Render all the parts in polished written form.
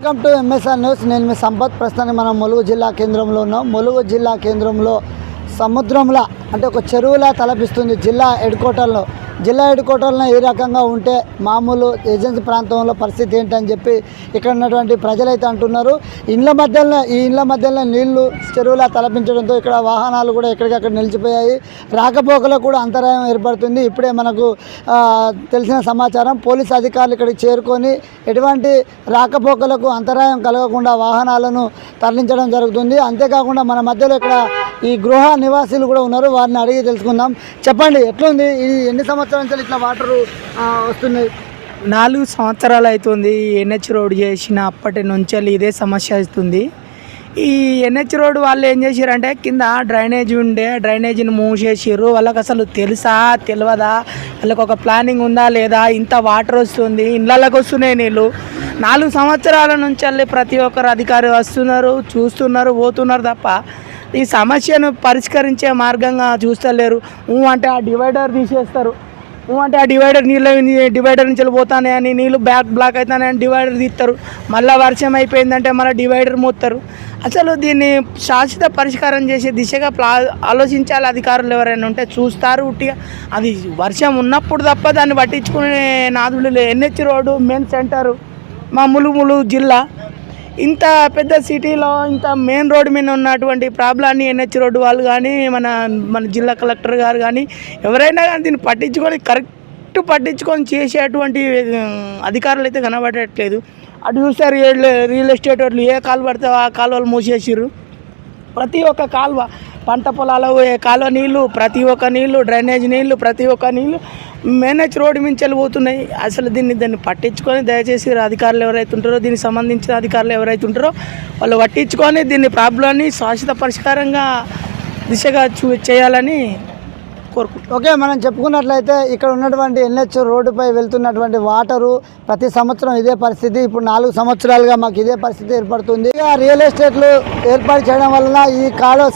Welcome to MSR news. నేను మీ సంపత్. ప్రస్తుతానికి మనం ములుగు జిల్లా కేంద్రంలో ఉన్నాం. ములుగు జిల్లా కేంద్రంలో సముద్రంలా అంటే ఒక చెరువులా తలపిస్తుంది జిల్లా హెడ్ క్వార్టర్లో. జిల్లా హెడ్ క్వార్టర్లో ఈ రకంగా ఉంటే మామూలు ఏజెన్సీ ప్రాంతంలో పరిస్థితి ఏంటని చెప్పి ఇక్కడ ఉన్నటువంటి ప్రజలైతే అంటున్నారు. ఈ ఇండ్ల మధ్యలో నీళ్లు చెరువులా తలపించడంతో ఇక్కడ వాహనాలు కూడా ఎక్కడికక్కడ నిలిచిపోయాయి. రాకపోకలకు కూడా అంతరాయం ఏర్పడుతుంది. ఇప్పుడే మనకు తెలిసిన సమాచారం, పోలీసు అధికారులు ఇక్కడికి చేరుకొని ఎటువంటి రాకపోకలకు అంతరాయం కలగకుండా వాహనాలను తరలించడం జరుగుతుంది. అంతేకాకుండా మన మధ్యలో ఇక్కడ ఈ గృహ నివాసులు కూడా ఉన్నారు. వారిని అడిగి తెలుసుకుందాం. చెప్పండి, ఎట్లుంది? ఇది ఎన్ని సంవత్సరాల నుంచి ఇట్లా వాటర్ వస్తున్నాయి? 4 సంవత్సరాలు అవుతుంది. ఎన్హెచ్ రోడ్ చేసిన అప్పటి నుంచి ఇదే సమస్య వస్తుంది. ఈ ఎన్హెచ్ రోడ్ వాళ్ళు ఏం చేసారంటే కింద డ్రైనేజ్ ఉండే డ్రైనేజీని మూసేసారు. వాళ్ళకి అసలు తెలుసా తెలియదా, వాళ్ళకి ఒక ప్లానింగ్ ఉందా లేదా, ఇంత వాటర్ వస్తుంది ఇళ్ళకి వస్తున్నాయి నీళ్ళు. 4 సంవత్సరాల నుంచి ప్రతి ఒక్కరు అధికారి వస్తున్నారు, చూస్తున్నారు, పోతున్నారు తప్ప ఈ సమస్యను పరిష్కరించే మార్గంగా చూస్తలేరు. అంటే ఆ డివైడర్ తీసేస్తారు, అంటే ఆ డివైడర్ నుంచి పోతానని నీళ్ళు బ్లాక్ అవుతానని డివైడర్ తీస్తారు. మళ్ళీ వర్షం అయిపోయిందంటే మళ్ళీ డివైడర్ మోస్తారు. అసలు దీన్ని శాశ్వత పరిష్కారం చేసే దిశగా ఆలోచించాలి. అధికారులు ఎవరైనా ఉంటే చూస్తారు ఉట్టిగా. అది వర్షం ఉన్నప్పుడు తప్ప దాన్ని పట్టించుకునే నాదులు. ఎన్హెచ్ రోడ్డు మెయిన్ సెంటరు మా ములుగు జిల్లా. ఇంత పెద్ద సిటీలో ఇంత మెయిన్ రోడ్డు మీద ఉన్నటువంటి ప్రాబ్లాన్ని ఎన్హెచ్ రోడ్డు వాళ్ళు కానీ మన జిల్లా కలెక్టర్ గారు కానీ ఎవరైనా కానీ దీన్ని పట్టించుకొని చేసేటువంటి అధికారులు అయితే కనబడట్లేదు. అటు చూస్తే రియల్ ఎస్టేట్ వాళ్ళు ఏ కాలువ పడితే ఆ కాలువలు మూసేసారు. ప్రతి ఒక్క కాలువ, పంట పొలాలు కాలువ నీళ్ళు, ప్రతి ఒక్క నీళ్ళు, డ్రైనేజ్ నీళ్ళు, ప్రతి ఒక్క నీళ్ళు ఎన్హెచ్ రోడ్డు మించి వెళ్ళిపోతున్నాయి. అసలు దాన్ని పట్టించుకొని దయచేసి అధికారులు ఎవరైతే ఉంటారో, దీనికి సంబంధించిన అధికారులు ఎవరైతే ఉంటారో వాళ్ళు పట్టించుకొని దీన్ని ప్రాబ్లాన్ని శాశ్వత పరిష్కారంగా దిశగా చేయాలని కోరుకుంటున్నాం. ఓకే, మనం చెప్పుకున్నట్లయితే ఇక్కడ ఉన్నటువంటి ఎన్హెచ్ రోడ్డుపై వెళ్తున్నటువంటి వాటరు ప్రతి సంవత్సరం ఇదే పరిస్థితి. ఇప్పుడు 4 సంవత్సరాలుగా మాకు ఇదే పరిస్థితి ఏర్పడుతుంది. రియల్ ఎస్టేట్లు ఏర్పాటు చేయడం వలన ఈ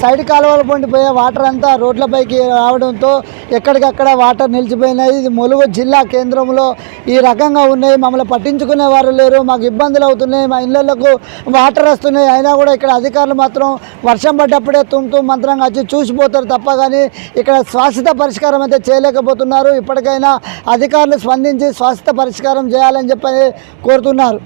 సైడ్ కాలువలు పొండిపోయే వాటర్ అంతా రోడ్లపైకి రావడంతో ఎక్కడికక్కడ వాటర్ నిలిచిపోయినాయి. ఇది ములుగు జిల్లా కేంద్రంలో ఈ రకంగా ఉన్నాయి. మమ్మల్ని పట్టించుకునే వారు లేరు, మాకు ఇబ్బందులు అవుతున్నాయి, మా ఇళ్లకు వాటర్ వస్తున్నాయి. అయినా కూడా ఇక్కడ అధికారులు మాత్రం వర్షం పడ్డప్పుడే మంత్రంగా వచ్చి చూసిపోతారు తప్ప కానీ ఇక్కడ శాశ్వత పరిష్కారం అయితే చేయలేకపోతున్నారు. ఇప్పటికైనా అధికారులు స్పందించి శాశ్వత పరిష్కారం చేయాలని చెప్పి కోరుతున్నారు.